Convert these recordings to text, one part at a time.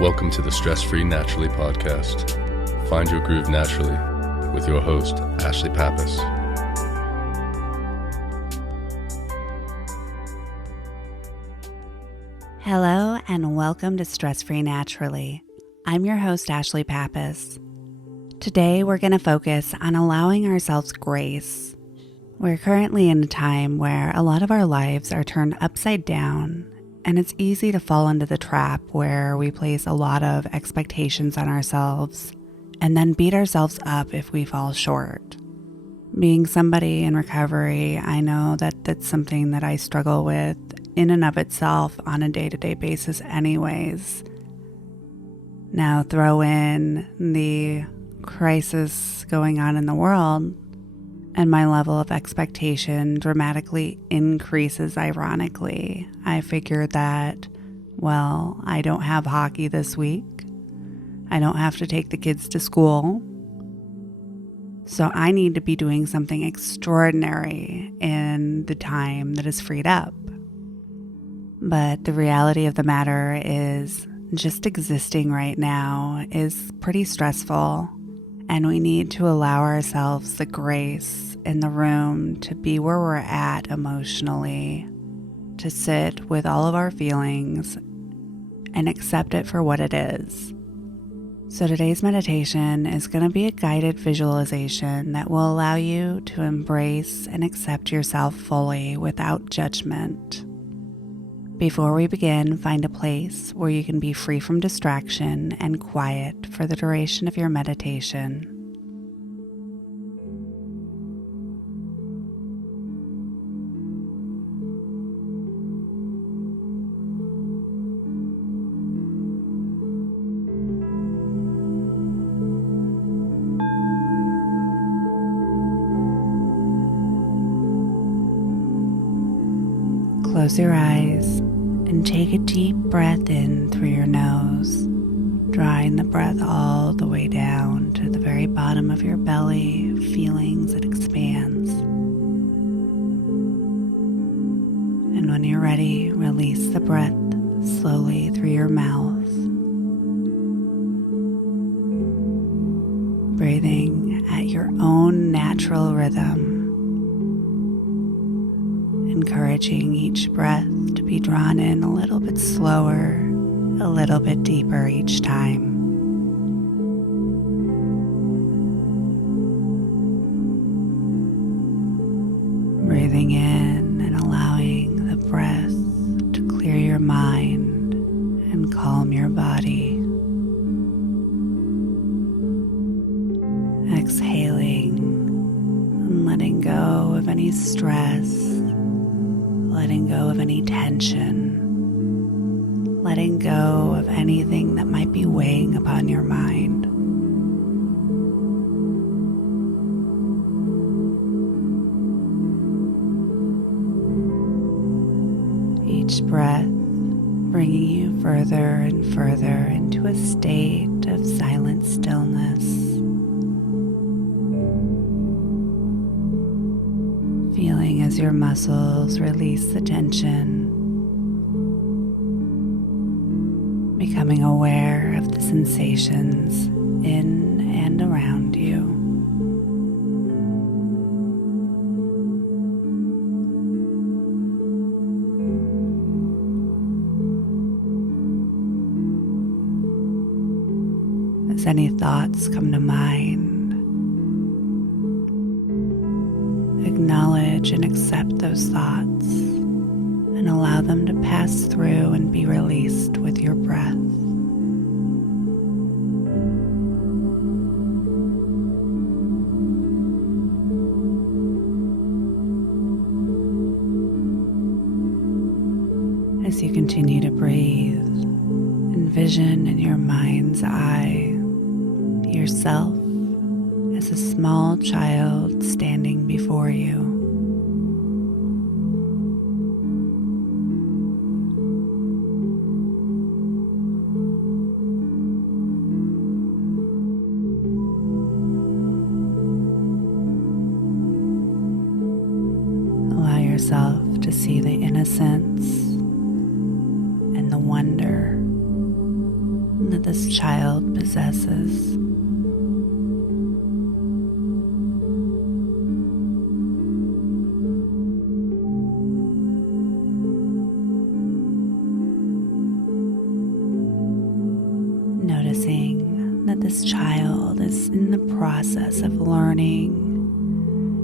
Welcome to the Stress-Free Naturally podcast. Find your groove naturally with your host, Ashlie Pappas. Hello and welcome to Stress-Free Naturally. I'm your host, Ashlie Pappas. Today we're going to focus on allowing ourselves grace. We're currently in a time where a lot of our lives are turned upside down, and it's easy to fall into the trap where we place a lot of expectations on ourselves and then beat ourselves up if we fall short. Being somebody in recovery, I know that that's something that I struggle with in and of itself on a day-to-day basis anyways. Now throw in the crisis going on in the world, and my level of expectation dramatically increases ironically. I figured that, well, I don't have hockey this week. I don't have to take the kids to school. So I need to be doing something extraordinary in the time that is freed up. But the reality of the matter is just existing right now is pretty stressful, and we need to allow ourselves the grace in the room to be where we're at emotionally, to sit with all of our feelings and accept it for what it is. So today's meditation is going to be a guided visualization that will allow you to embrace and accept yourself fully without judgment. Before we begin, find a place where you can be free from distraction and quiet for the duration of your meditation. Close your eyes and take a deep breath in through your nose, drawing the breath all the way down to the very bottom of your belly, feeling as it expands. And when you're ready, release the breath slowly through your mouth, breathing at your own natural rhythm, encouraging each breath to be drawn in a little bit slower, a little bit deeper each time. Breathing in and allowing the breath to clear your mind and calm your body. Exhaling and letting go of any stress, letting go of any tension, letting go of anything that might be weighing upon your mind. Each breath bringing you further and further into a state of silent stillness. Feeling as your muscles release the tension, becoming aware of the sensations in and around you. As any thoughts come to mind, acknowledge and accept those thoughts and allow them to pass through and be released with your breath. As you continue to breathe, envision in your mind's eye yourself as a small child standing before you. Allow yourself to see the innocence and the wonder that this child possesses. Noticing that this child is in the process of learning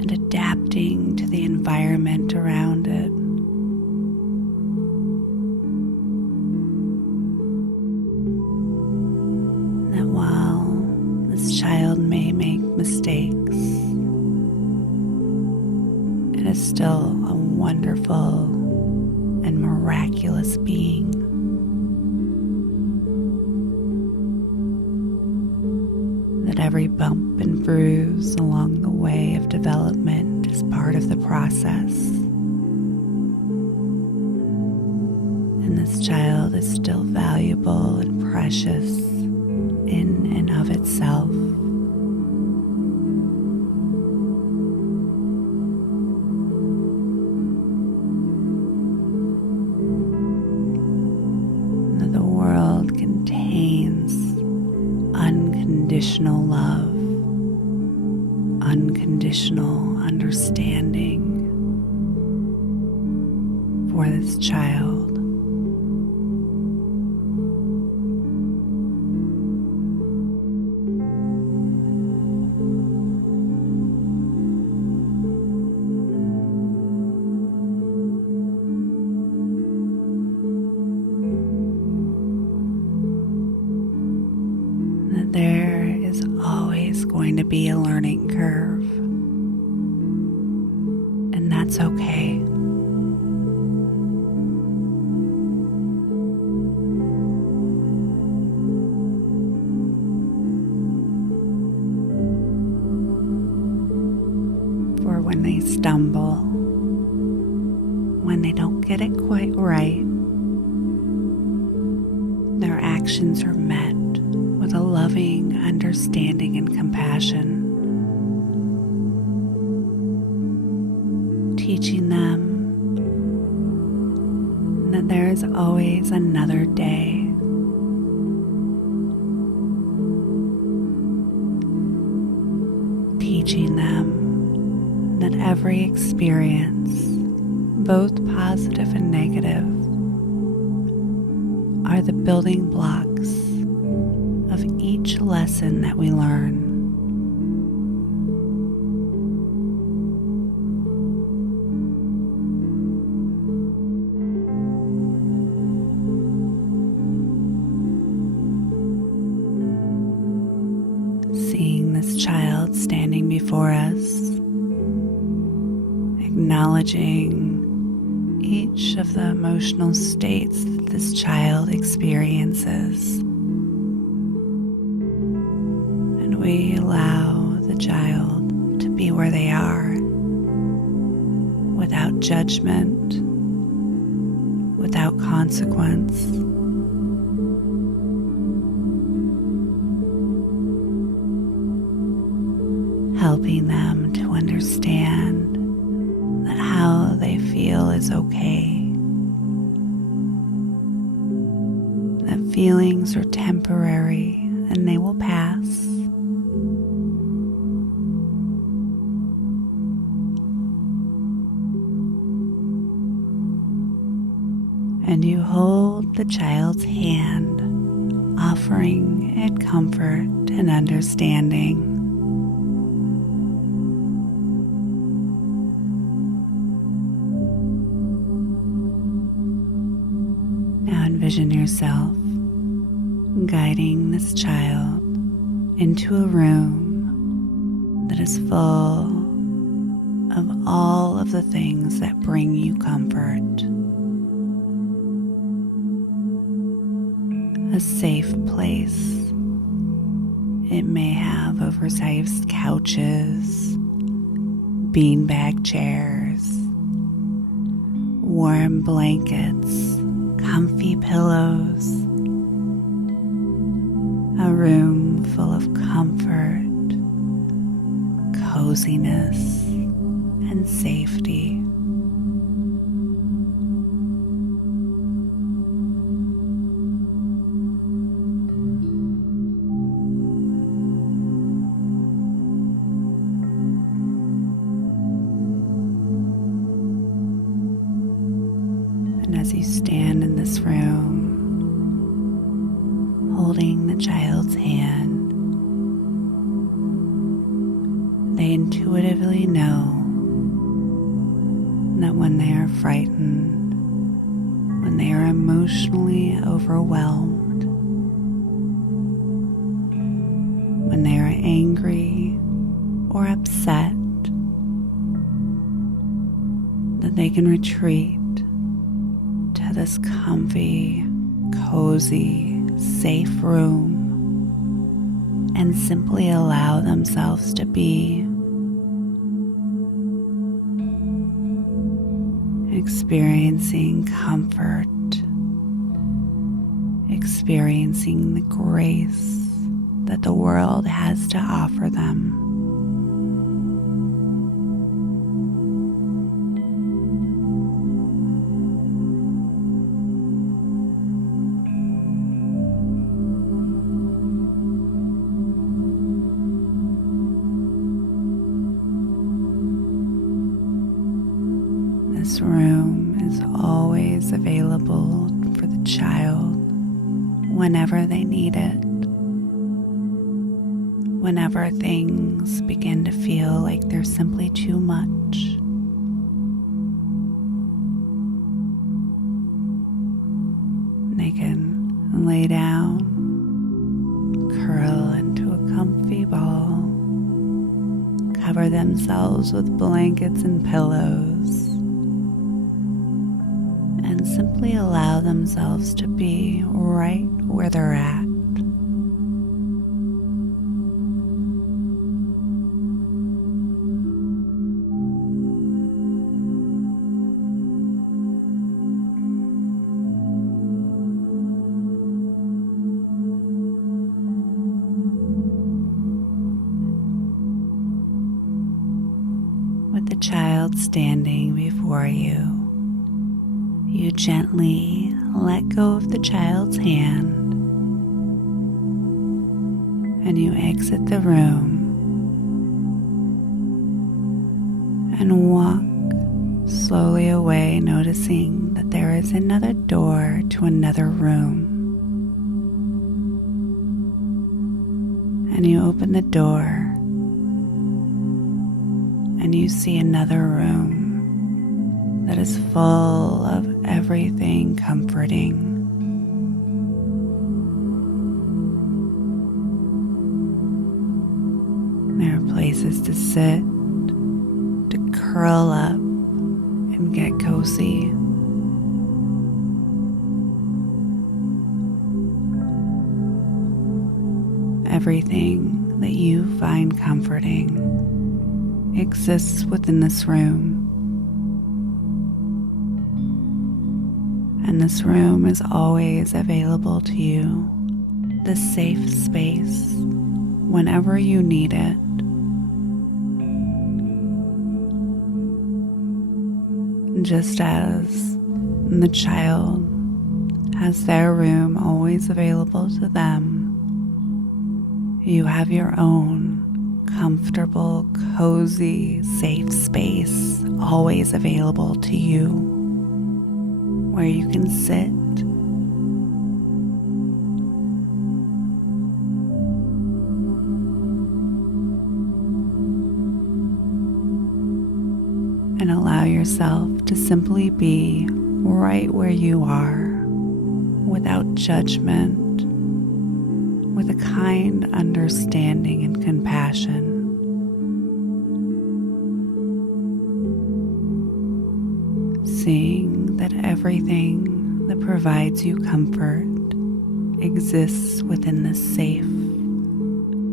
and adapting to the environment around it. That while this child may make mistakes, it is still a wonderful and miraculous being. That every bump and bruise along the way of development is part of the process. And this child is still valuable and precious in and of itself. That the world contains unconditional love, unconditional understanding for this child. That there is always going to be a learning curve, and that's okay. For when they stumble, when they don't get it quite right, their actions are met with a loving understanding and compassion, teaching them that there is always another day. Teaching them that every experience, both positive and negative, are the building blocks of each lesson that we learn. Seeing this child standing before us, acknowledging each of the emotional states that this child experiences. And we allow the child to be where they are, without judgment, without consequence. Helping them to understand that how they feel is okay. That feelings are temporary and they will pass. And you hold the child's hand, offering it comfort and understanding. Now envision yourself guiding this child into a room that is full of all of the things that bring you comfort. A safe place. It may have oversized couches, beanbag chairs, warm blankets, comfy pillows, a room full of comfort, coziness, and safety. And as you stand in this room, holding the child's hand, they intuitively know that when they are frightened, when they are emotionally overwhelmed, when they are angry or upset, that they can retreat to this comfy, cozy, safe room and simply allow themselves to be, experiencing comfort, experiencing the grace that the world has to offer them. This room is always available for the child whenever they need it. Whenever things begin to feel like they're simply too much. They can lay down, curl into a comfy ball, cover themselves with blankets and pillows, and simply allow themselves to be right where they're at. With the child standing before you, you gently let go of the child's hand and you exit the room and walk slowly away, noticing that there is another door to another room. And you open the door and you see another room that is full of everything comforting. There are places to sit, to curl up and get cozy. Everything that you find comforting exists within this room. And this room is always available to you, the safe space, whenever you need it. Just as the child has their room always available to them, you have your own comfortable, cozy, safe space always available to you, where you can sit and allow yourself to simply be right where you are, without judgment, with a kind understanding and compassion. Seeing that everything that provides you comfort exists within this safe,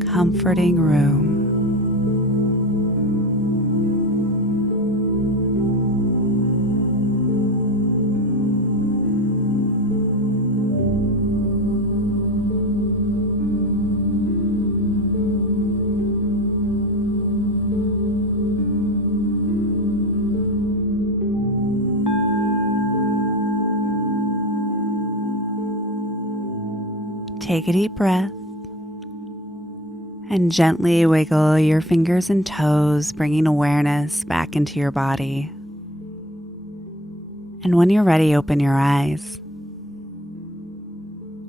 comforting room. Take a deep breath and gently wiggle your fingers and toes, bringing awareness back into your body. And when you're ready, open your eyes.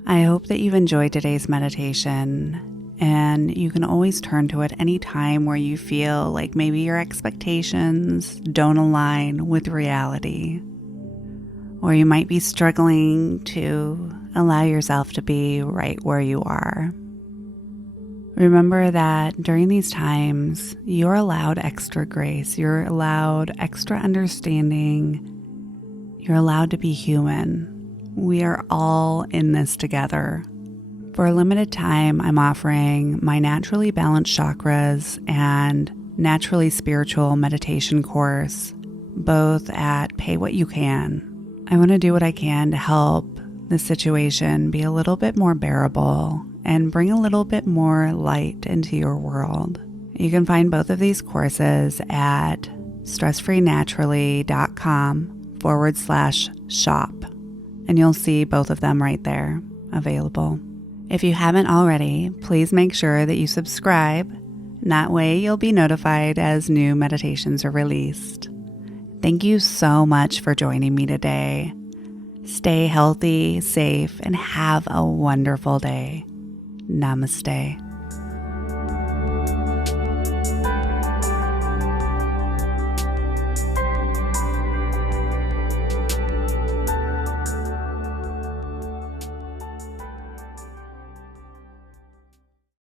I hope that you've enjoyed today's meditation, and you can always turn to it any time where you feel like maybe your expectations don't align with reality, or you might be struggling to allow yourself to be right where you are. Remember that during these times, you're allowed extra grace, you're allowed extra understanding, you're allowed to be human. We are all in this together. For a limited time, I'm offering my Naturally Balanced Chakras and Naturally Spiritual meditation course, both at Pay What You Can. I want to do what I can to help the situation be a little bit more bearable and bring a little bit more light into your world. You can find both of these courses at stressfreenaturally.com/shop, and you'll see both of them right there available. If you haven't already, please make sure that you subscribe. That way you'll be notified as new meditations are released. Thank you so much for joining me today. Stay healthy, safe, and have a wonderful day. Namaste.